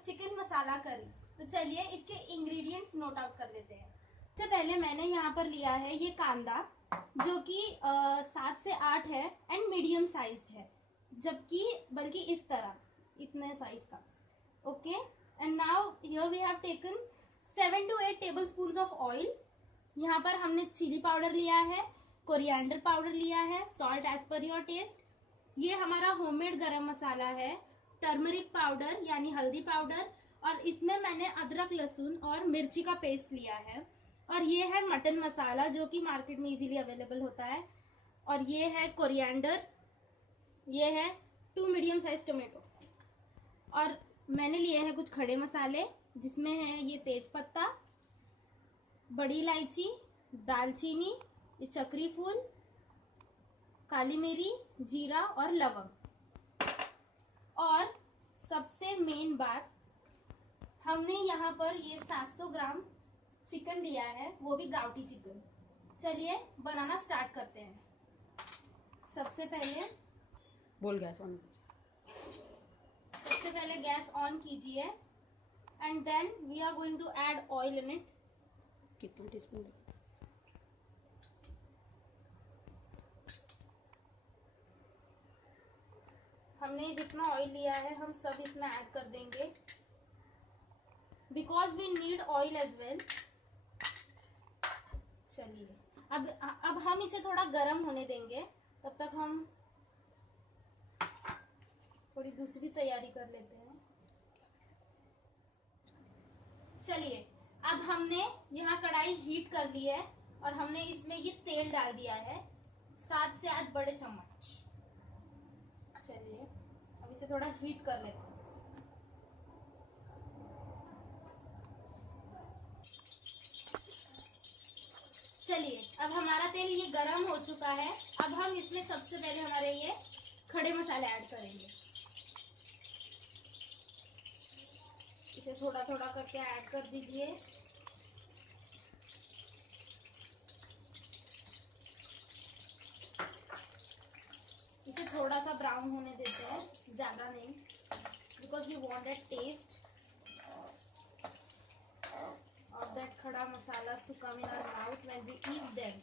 Chicken मसाला करी। तो चलिए इसके इंग्रेडिएंट्स नोट आउट कर लेते हैं। सबसे पहले मैंने यहाँ पर लिया है ये कांदा, जो कि 7 से 8 है एंड मीडियम साइज्ड है, जबकि बल्कि इस तरह इतने साइज का। Okay, and now here we have taken 7 to 8 tablespoons of oil. यहाँ पर हमने चिली पाउडर लिया है, कोरिएंडर पाउडर लिया है, salt as per your taste. ये हमारा होममेड गरम मसाला है, टर्मरिक पाउडर यानी हल्दी पाउडर, और इसमें मैंने अदरक लहसुन और मिर्ची का पेस्ट लिया है। और ये है मटन मसाला, जो कि मार्केट में इजीली अवेलेबल होता है। और ये है कोरिएंडर, ये है 2 मीडियम साइज टोमेटो। और मैंने लिए हैं कुछ खड़े मसाले, जिसमें है ये तेज पत्ता, बड़ी इलायची, दालचीनी, ये चक्री फूल, काली मिरी, जीरा और लवंग। और सबसे मेन बात, हमने यहाँ पर ये 700 ग्राम चिकन लिया है, वो भी गावटी चिकन। चलिए बनाना स्टार्ट करते हैं। सबसे पहले गैस ऑन। सबसे पहले गैस ऑन कीजिए and then we are going to add oil in it. कितना टीस्पून? हमने जितना ऑयल लिया है हम सब इसमें ऐड कर देंगे, because we need oil as well. चलिए अब हम इसे थोड़ा गर्म होने देंगे, तब तक हम थोड़ी दूसरी तैयारी कर लेते हैं। चलिए अब हमने यहाँ कढ़ाई हीट कर ली है और हमने इसमें ये तेल डाल दिया है, 7 से 8 बड़े चम्मच। चलिए अब इसे थोड़ा हीट कर लेते हैं। चलिए अब हमारा तेल ये गरम हो चुका है। अब हम इसमें सबसे पहले हमारे ये खड़े मसाले ऐड करेंगे। इसे थोड़ा थोड़ा करके ऐड कर दीजिए। इसे थोड़ा सा ब्राउन होने देते हैं, ज्यादा नहीं, because we want that taste of that खड़ा masalas to come in our mouth when we eat them।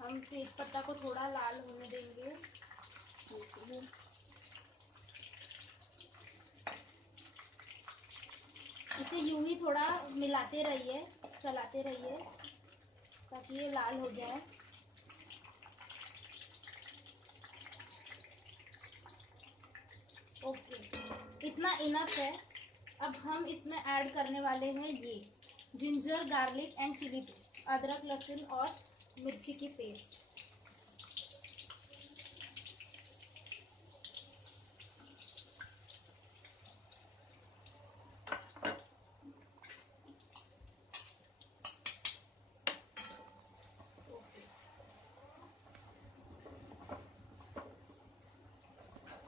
हम तेज पत्ता को थोड़ा लाल होने देंगे। इसे यूं ही थोड़ा मिलाते रहिए, चलाते रहिए, ताकि ये लाल हो जाए। ओके, इतना इनफ है। अब हम इसमें ऐड करने वाले हैं ये ginger garlic and chilli paste, अदरक लहसुन और मिर्ची की पेस्ट।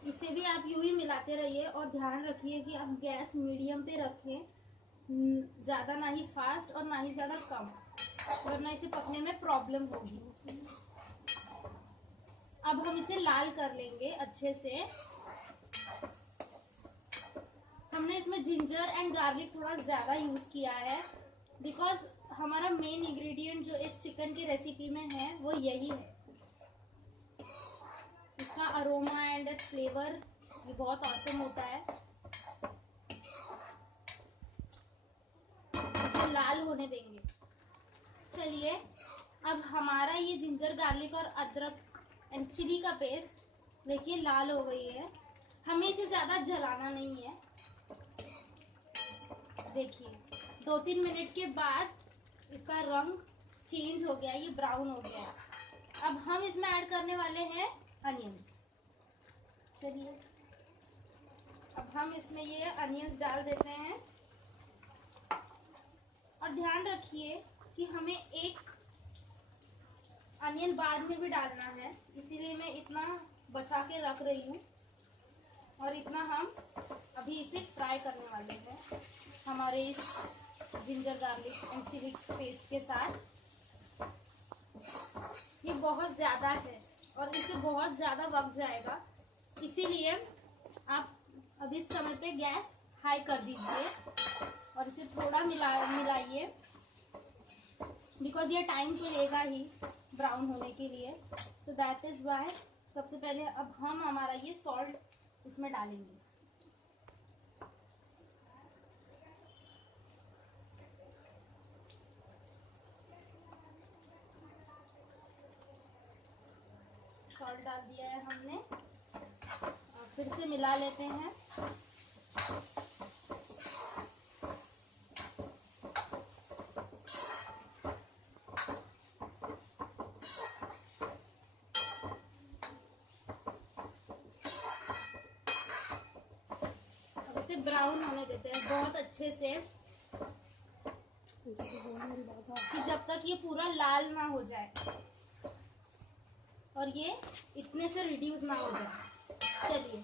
इसे भी आप यूं ही मिलाते रहिए और ध्यान रखिए कि आप गैस मीडियम पे रखें, ज़्यादा ना ही फास्ट और ना ही ज़्यादा कम, वरना इसे पकने में प्रॉब्लम होगी। अब हम इसे लाल कर लेंगे अच्छे से। हमने इसमें जिंजर एंड गार्लिक थोड़ा ज़्यादा यूज़ किया है, बिकॉज हमारा मेन इंग्रेडिएंट जो इस चिकन की रेसिपी में है वो यही है। इसका अरोमा एंड फ्लेवर ये बहुत ऑसम होता है। इसे लाल होने देंगे। चलिए अब हमारा ये जिंजर गार्लिक और अदरक एंड चिली का पेस्ट देखिए लाल हो गई है। हमें इसे ज़्यादा जलाना नहीं है। देखिए 2-3 मिनट के बाद इसका रंग चेंज हो गया, ये ब्राउन हो गया। अब हम इसमें ऐड करने वाले हैं अनियंस। चलिए अब हम इसमें ये अनियंस डाल देते हैं और ध्यान रखिए कि हमें एक अनियन बाद में भी डालना है, इसीलिए मैं इतना बचा के रख रही हूँ और इतना हम अभी इसे फ्राई करने वाले हैं हमारे इस ginger garlic and chilli paste के साथ। ये बहुत ज़्यादा है और इसे बहुत ज़्यादा वक्त जाएगा, इसीलिए आप अब इस समय पे गैस हाई कर दीजिए और इसे थोड़ा मिलाइए, बिकॉज ये टाइम तो लेगा ही ब्राउन होने के लिए, तो दैट इज वाई सबसे पहले अब हम हमारा ये सॉल्ट इसमें डालेंगे। सॉल्ट डाल दिया है हमने और फिर से मिला लेते हैं। अब इसे ब्राउन होने देते हैं बहुत अच्छे से, कि जब तक ये पूरा लाल ना हो जाए और ये इतने से रिड्यूस ना हो जाए। चलिए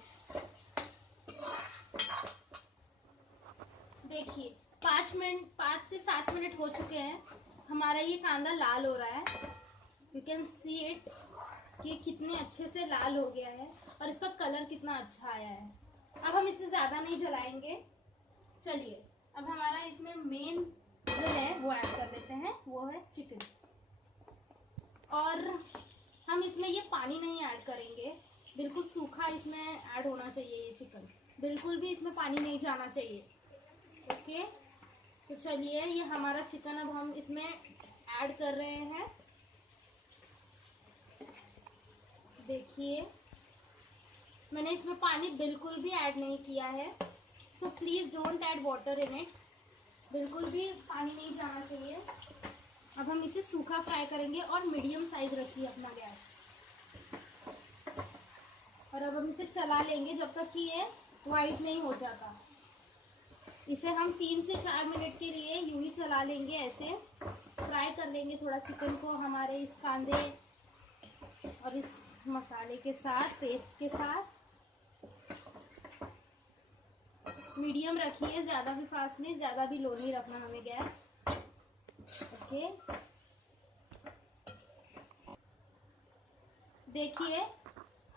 देखिए 5 से 7 मिनट हो चुके हैं, हमारा ये कांदा लाल हो रहा है। यू कैन सी इट कि कितने अच्छे से लाल हो गया है और इसका कलर कितना अच्छा आया है। अब हम इसे ज़्यादा नहीं जलाएंगे। चलिए अब हमारा इसमें मेन जो है वो ऐड कर देते हैं, वो है चिकन। और हम इसमें ये पानी नहीं ऐड करेंगे, बिल्कुल सूखा इसमें ऐड होना चाहिए ये चिकन, बिल्कुल भी इसमें पानी नहीं जाना चाहिए। ओके, तो चलिए ये हमारा चिकन अब हम इसमें ऐड कर रहे हैं। देखिए मैंने इसमें पानी बिल्कुल भी ऐड नहीं किया है, so please don't add water in it, बिल्कुल भी पानी नहीं जाना चाहिए। अब हम इसे सूखा फ्राई करेंगे और मीडियम साइज रखिए अपना गैस, और अब हम इसे चला लेंगे जब तक कि ये वाइट नहीं हो जाता। इसे हम 3 से 4 मिनट के लिए यूं ही चला लेंगे, ऐसे फ्राई कर लेंगे थोड़ा चिकन को हमारे इस कांदे और इस मसाले के साथ, पेस्ट के साथ। मीडियम रखिए, ज़्यादा भी फास्ट नहीं, ज़्यादा भी लो नहीं रखना हमें गैस। ओके, देखिए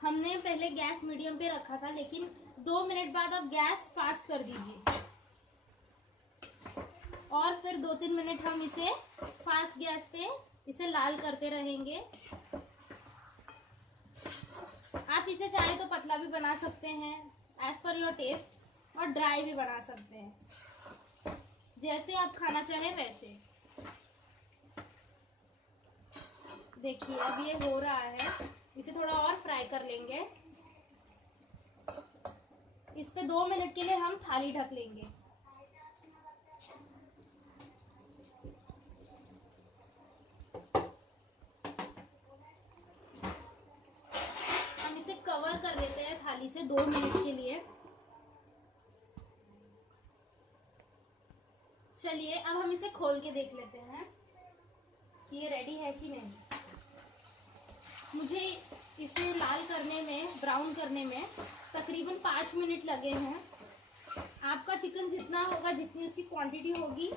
हमने पहले गैस मीडियम पे रखा था, लेकिन 2 मिनट बाद अब गैस फास्ट कर दीजिए और फिर 2-3 मिनट हम इसे फास्ट गैस पे इसे लाल करते रहेंगे। आप इसे चाहे तो पतला भी बना सकते हैं एज पर योर टेस्ट, और ड्राई भी बना सकते हैं, जैसे आप खाना चाहें वैसे। देखिए अब ये हो रहा है, इसे थोड़ा और फ्राई कर लेंगे। इस पे 2 मिनट के लिए हम थाली ढक लेंगे। हम इसे कवर कर लेते हैं थाली से 2 मिनट के लिए। चलिए अब हम इसे खोल के देख लेते हैं कि ये रेडी है कि नहीं। मुझे इसे लाल करने में, ब्राउन करने में तकरीबन 5 मिनट लगे हैं। आपका चिकन जितना होगा, जितनी उसकी क्वांटिटी होगी,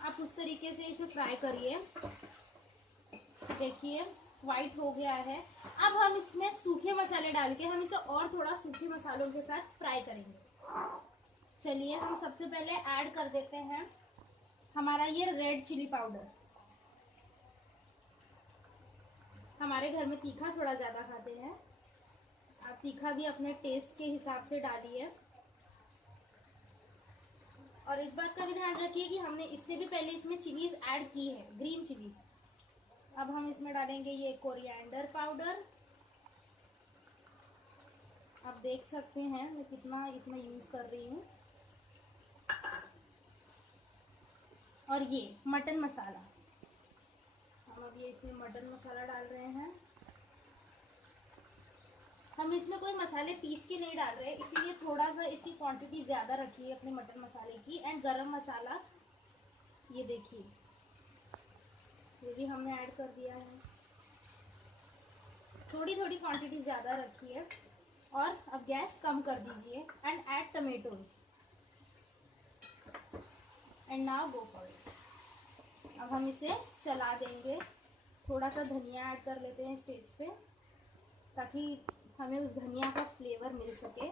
आप उस तरीके से इसे फ्राई करिए। देखिए वाइट हो गया है। अब हम इसमें सूखे मसाले डाल के हम इसे और थोड़ा सूखे मसालों के साथ फ्राई करेंगे। चलिए हम सबसे पहले ऐड कर देते हैं हमारा ये रेड चिली पाउडर। हमारे घर में तीखा थोड़ा ज़्यादा खाते हैं, आप तीखा भी अपने टेस्ट के हिसाब से डालिए। और इस बात का भी ध्यान रखिए कि हमने इससे भी पहले इसमें चिलीज ऐड की है, ग्रीन चिलीज। अब हम इसमें डालेंगे ये कोरिएंडर पाउडर। आप देख सकते हैं मैं कितना इसमें यूज़ कर रही हूँ। और ये मटन मसाला, हम अब ये इसमें मटन मसाला डाल रहे हैं। हम इसमें कोई मसाले पीस के नहीं डाल रहे, इसीलिए थोड़ा सा इसकी क्वांटिटी ज़्यादा रखिए अपने मटन मसाले की। एंड गरम मसाला, ये देखिए ये भी हमने ऐड कर दिया है। थोड़ी थोड़ी क्वांटिटी ज़्यादा रखिए और अब गैस कम कर दीजिए। And add tomatoes and now go for it. अब हम इसे चला देंगे। थोड़ा सा धनिया ऐड कर लेते हैं स्टेज पे, ताकि हमें उस धनिया का फ्लेवर मिल सके।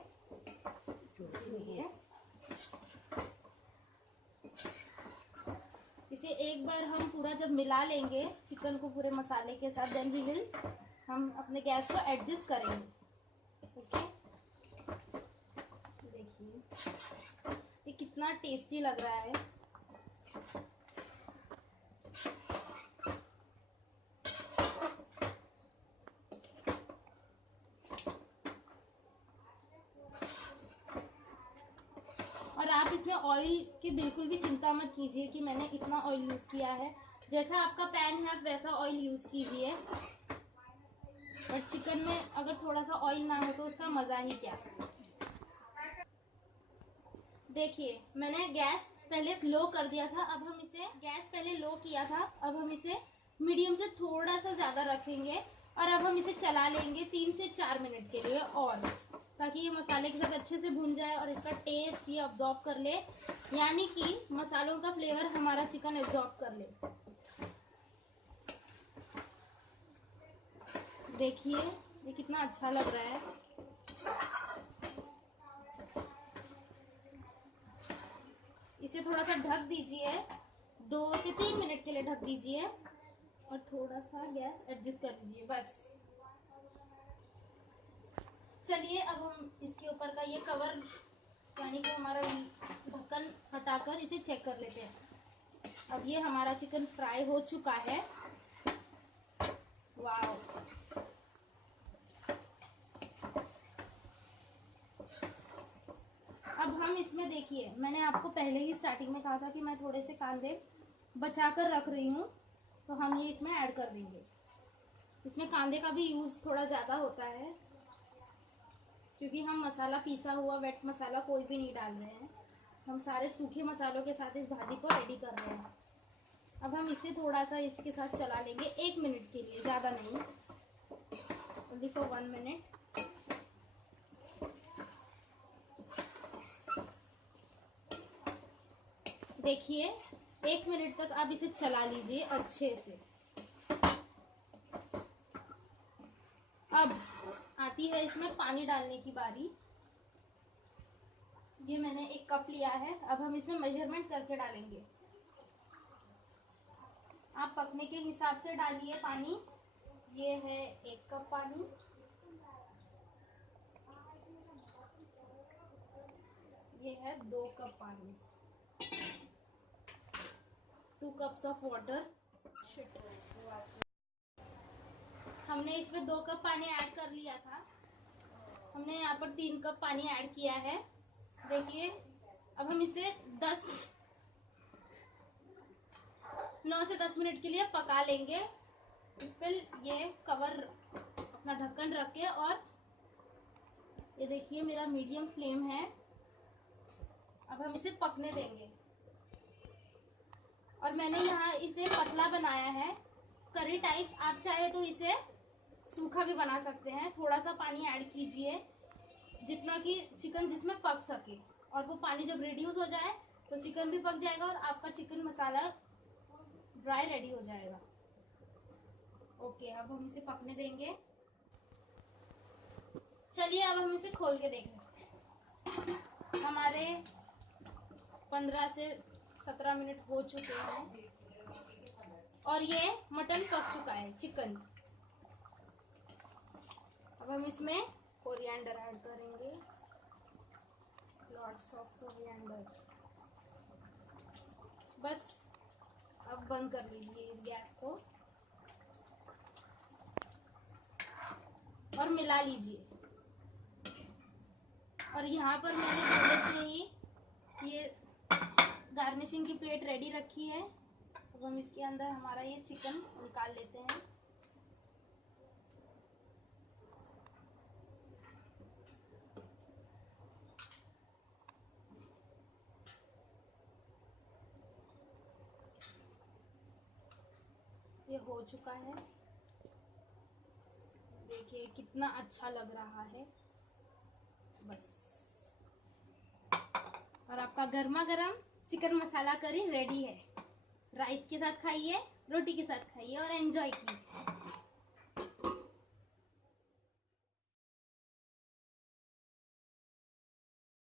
इसलिए इसे एक बार हम पूरा जब मिला लेंगे चिकन को पूरे मसाले के साथ, देन वी विल हम अपने गैस को एडजस्ट करेंगे। ओके, देखिए ये कितना टेस्टी लग रहा है। और आप इसमें ऑयल की बिल्कुल भी चिंता मत कीजिए कि मैंने इतना ऑयल यूज़ किया है। जैसा आपका पैन है आप वैसा ऑयल यूज़ कीजिए। और चिकन में अगर थोड़ा सा ऑयल ना हो तो उसका मज़ा ही क्या। देखिए मैंने गैस पहले स्लो कर दिया था, अब हम इसे गैस पहले लो किया था, अब हम इसे मीडियम से थोड़ा सा ज़्यादा रखेंगे और अब हम इसे चला लेंगे 3 से 4 मिनट के लिए, और ताकि ये मसाले के साथ अच्छे से भुन जाए और इसका टेस्ट ये अब्जॉर्ब कर ले, यानी कि मसालों का फ्लेवर हमारा चिकन अब्जॉर्ब कर ले। देखिए ये कितना अच्छा लग रहा है। इसे थोड़ा सा ढक दीजिए, 2 से 3 मिनट के लिए ढक दीजिए और थोड़ा सा गैस एडजस्ट कर लीजिए बस। चलिए अब हम इसके ऊपर का ये कवर यानी कि हमारा ढक्कन हटाकर इसे चेक कर लेते हैं। अब ये हमारा चिकन फ्राई हो चुका है। वाव, अब हम इसमें देखिए, मैंने आपको पहले ही स्टार्टिंग में कहा था कि मैं थोड़े से कांदे बचा कर रख रही हूँ, तो हम ये इसमें ऐड कर देंगे। इसमें कांदे का भी यूज़ थोड़ा ज़्यादा होता है क्योंकि हम मसाला पीसा हुआ वेट मसाला कोई भी नहीं डाल रहे हैं, हम सारे सूखे मसालों के साथ इस भाजी को रेडी कर रहे हैं। अब हम इसे थोड़ा सा इसके साथ चला लेंगे 1 मिनट के लिए, ज़्यादा नहीं, ओनली फॉर 1 मिनट। देखिए 1 मिनट तक आप इसे चला लीजिए अच्छे से। अब आती है इसमें पानी डालने की बारी। ये मैंने 1 कप लिया है, अब हम इसमें मेजरमेंट करके डालेंगे। आप पकने के हिसाब से डालिए पानी। ये है 1 कप पानी, ये है 2 कप पानी, 2 कप्स ऑफ वाटर। हमने इसमें 2 कप पानी ऐड कर लिया था, हमने यहाँ पर 3 कप पानी ऐड किया है। देखिए अब हम इसे 9 से 10 मिनट के लिए पका लेंगे। इस पर ये कवर अपना ढक्कन रख के, और ये देखिए मेरा मीडियम फ्लेम है। अब हम इसे पकने देंगे। और मैंने यहाँ इसे पतला बनाया है, करी टाइप। आप चाहे तो इसे सूखा भी बना सकते हैं। थोड़ा सा पानी ऐड कीजिए जितना कि चिकन जिसमें पक सके, और वो पानी जब रिड्यूस हो जाए तो चिकन भी पक जाएगा और आपका चिकन मसाला ड्राई रेडी हो जाएगा। ओके, अब हम इसे पकने देंगे। चलिए अब हम इसे खोल के देखें। हमारे 15 से 17 मिनट हो चुके हैं और ये मटन पक चुका है, चिकन। अब हम इसमें कोरिएंडर ऐड करेंगे, लॉट्स ऑफ कोरिएंडर। बस अब बंद कर लीजिए इस गैस को और मिला लीजिए। और यहाँ पर मैंने पहले से ही ये गार्निशिंग की प्लेट रेडी रखी है। अब हम इसके अंदर हमारा ये चिकन निकाल लेते हैं। ये हो चुका है, देखिए कितना अच्छा लग रहा है। बस, और आपका गर्मा गर्म चिकन मसाला करी रेडी है। राइस के साथ खाइए, रोटी के साथ खाइए और एंजॉय कीजिए।